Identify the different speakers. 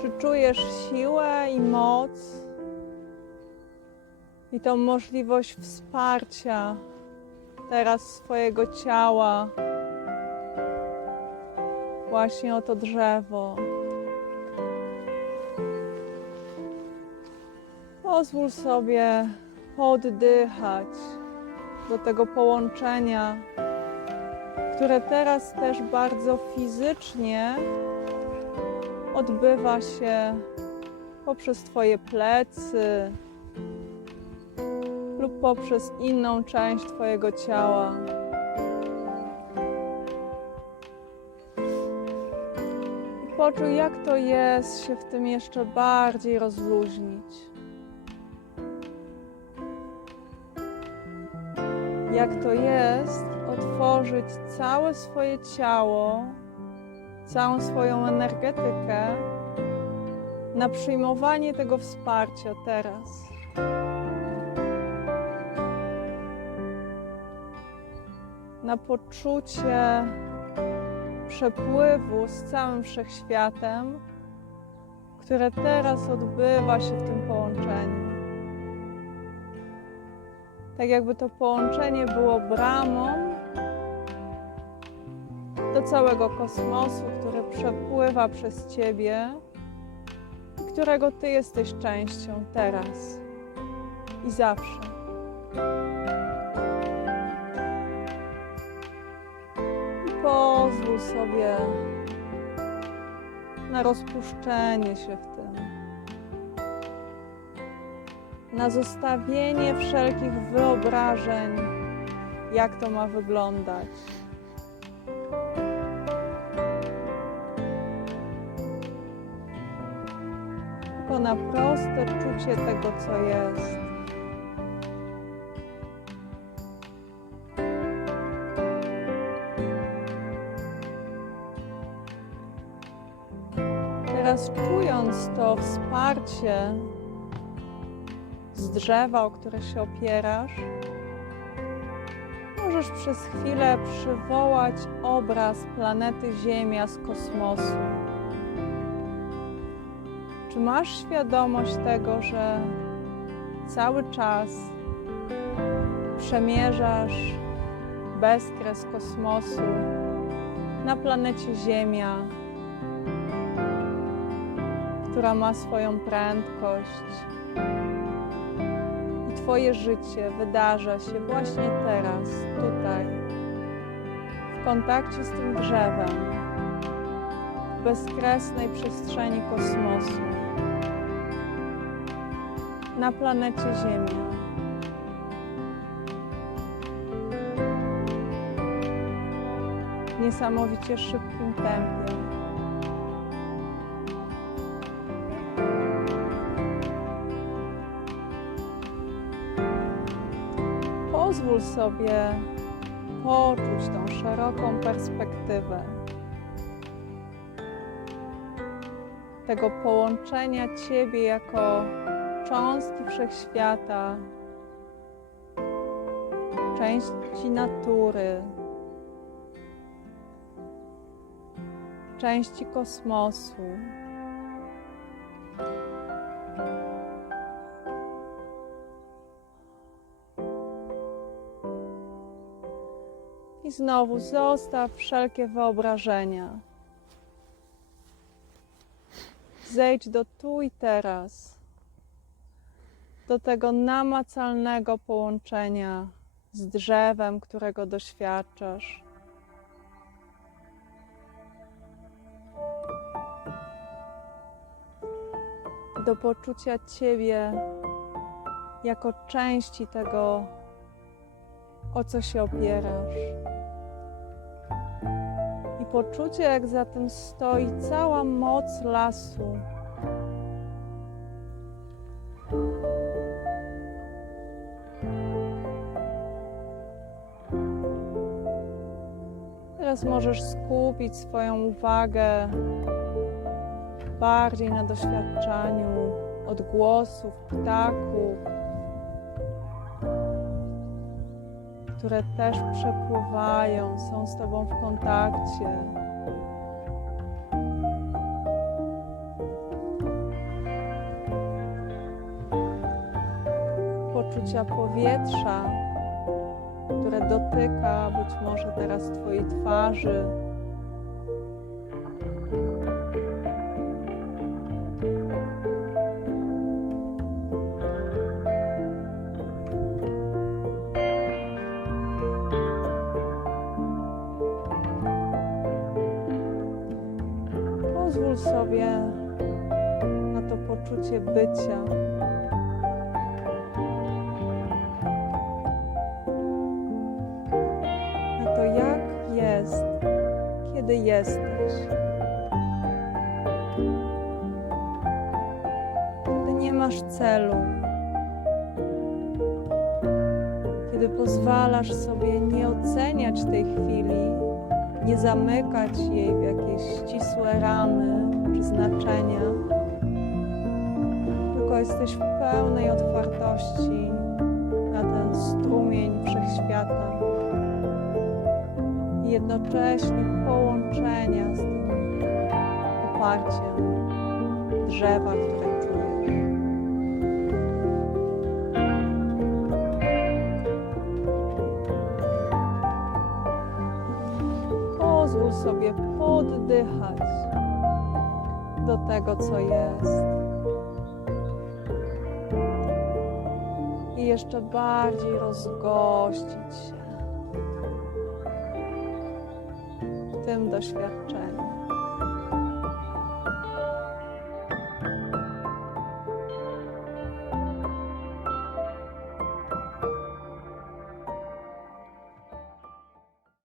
Speaker 1: Czy czujesz siłę i moc i tą możliwość wsparcia teraz swojego ciała właśnie o to drzewo? Pozwól sobie oddychać do tego połączenia, które teraz też bardzo fizycznie odbywa się poprzez Twoje plecy lub poprzez inną część Twojego ciała. Poczuj, jak to jest się w tym jeszcze bardziej rozluźnić. Jak to jest otworzyć całe swoje ciało, całą swoją energetykę na przyjmowanie tego wsparcia teraz. Na poczucie przepływu z całym wszechświatem, które teraz odbywa się w tym połączeniu. Tak jakby to połączenie było bramą całego kosmosu, który przepływa przez Ciebie którego Ty jesteś częścią teraz i zawsze. I pozwól sobie na rozpuszczenie się w tym, na zostawienie wszelkich wyobrażeń, jak to ma wyglądać. Tylko na proste czucie tego, co jest. Teraz czując to wsparcie z drzewa, o które się opierasz, możesz przez chwilę przywołać obraz planety Ziemia z kosmosu. Czy masz świadomość tego, że cały czas przemierzasz bezkres kosmosu na planecie Ziemia, która ma swoją prędkość? I Twoje życie wydarza się właśnie teraz, tutaj, w kontakcie z tym drzewem, w bezkresnej przestrzeni kosmosu na planecie Ziemia. W niesamowicie szybkim tempie. Pozwól sobie poczuć tą szeroką perspektywę tego połączenia Ciebie jako cząstki wszechświata, części natury, części kosmosu. I znowu zostaw wszelkie wyobrażenia. Zejdź do tu i teraz do tego namacalnego połączenia z drzewem, którego doświadczasz. Do poczucia Ciebie jako części tego, o co się opierasz. I poczucie, jak za tym stoi cała moc lasu. Teraz możesz skupić swoją uwagę bardziej na doświadczaniu odgłosów ptaków, które też przepływają, są z Tobą w kontakcie. Poczucia powietrza, które dotyka być może teraz Twojej twarzy. Pozwól sobie na to poczucie bycia. Kiedy jesteś. Kiedy nie masz celu. Kiedy pozwalasz sobie nie oceniać tej chwili, nie zamykać jej w jakieś ścisłe ramy czy znaczenia, tylko jesteś w pełnej otwartości na ten strumień wszechświata i jednocześnie połączenia z tym oparciem drzewa, które czujesz. Pozwól sobie poddychać do tego, co jest. I jeszcze bardziej rozgościć się tym doświadczeniu.